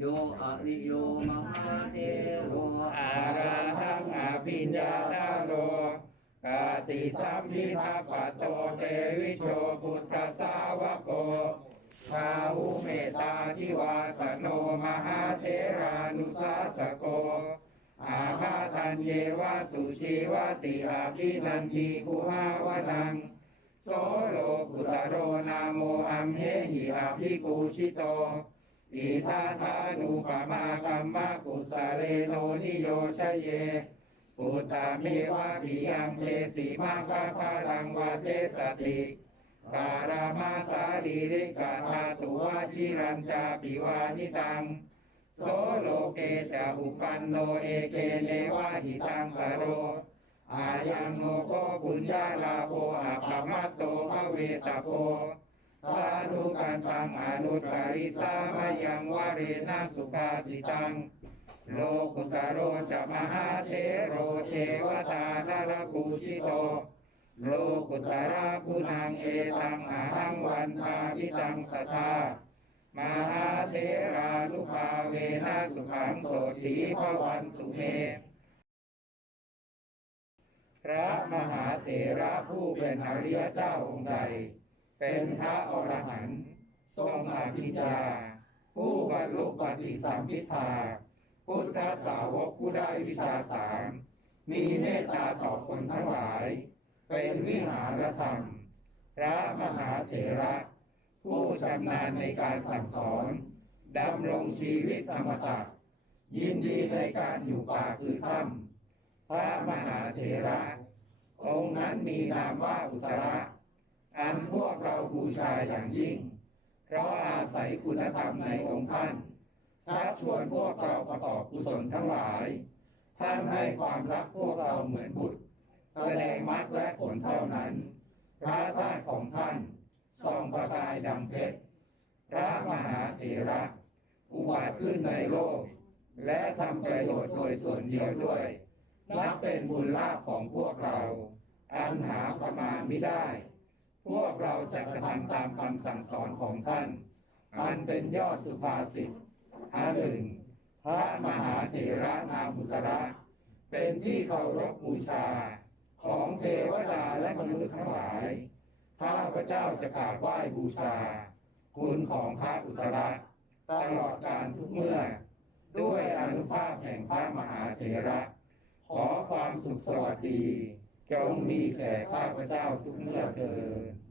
โยอะริโยมหาเทโรอาราหังอภิญญาทาโลกาติสัมพิทัปโตเตวิโชพุทธสาวโกภาหุเมตาทิวาสโนมหาเทรานุสาสโก อาภาทันเยวะสุชีวติอาภินันทีกุหาวนัง โสโลกุตโรนาโมอัมเหหิอาภิปูชิโต อิทาทานุปมาคัมมกุสาเลโนนิโยชเยปุตตาเมวะปิยังเทสีมาคาพาลังวาเทสติการามาสาลีริกาธาตุวาชิรัญจาปิวานิตัง โสโลเกจะอุปันโนเอเกเนวะหิตังกโร อายังโนโกปุญญาลาโภอาภามัตโตภเวตโพ สาธุกันตังอนุตริสามยังวาเรนะสุภาสิตัง โลกุตโรจะมหาเทโรเทวตานรกูชิโต โลกุตระคุณังเอตังอาหังวันทาพิตังสัทามหาเทรานุภาเวนะสุขังโสถีพวันตุเมพระมหาเถระผู้เป็นอริยเจ้าองค์ใด เป็นพระอรหันต์ทรงอภิญญา ผู้บรรลุปฏิสัมพิทาพุทธสาวกผู้ได้วิชาสาม มีเมตตาต่อคนทั้งหลาย เป็นวิหารธรรม พระมหาเถระ ผู้ชำนาญในการสั่งสอนดำรงชีวิตธรรมตะ ยินดีในการอยู่ป่าคือถ้ำพระมหาเถระ องค์นั้นมีนามว่าอุตระ บูชาอย่างยิ่ง เพราะอาศัยคุณธรรมในองค์ท่านชักชวนพวกเราประกอบกุศลทั้งหลาย ท่านให้ความรักพวกเราเหมือนบุตร แสดงมรรคและผลเท่านั้น พระธาตุของท่านส่องประกายดังเพชรพระมหาเถระอุบัติขึ้นในโลก และทำประโยชน์โดยส่วนเดียวด้วย นับเป็นบุญลาภของพวกเรา อันหาประมาณไม่ได้ พวกเราจะกระทำตามคำสั่งสอนของท่าน อันเป็นยอดสุภาษิตอันหนึ่ง พระมหาเถระนามอุตระเป็นที่เคารพบูชา ของเทวดาและมนุษย์ทั้งหลายข้าพระเจ้าจะกราบไหว้บูชา คุณของพระอุตระตลอดการทุกเมื่อ ด้วยอนุภาพแห่งพระมหาเถระ ขอความสุขสวัสดี จงมีแก่ข้าพเจ้าทุกเมื่อเถิด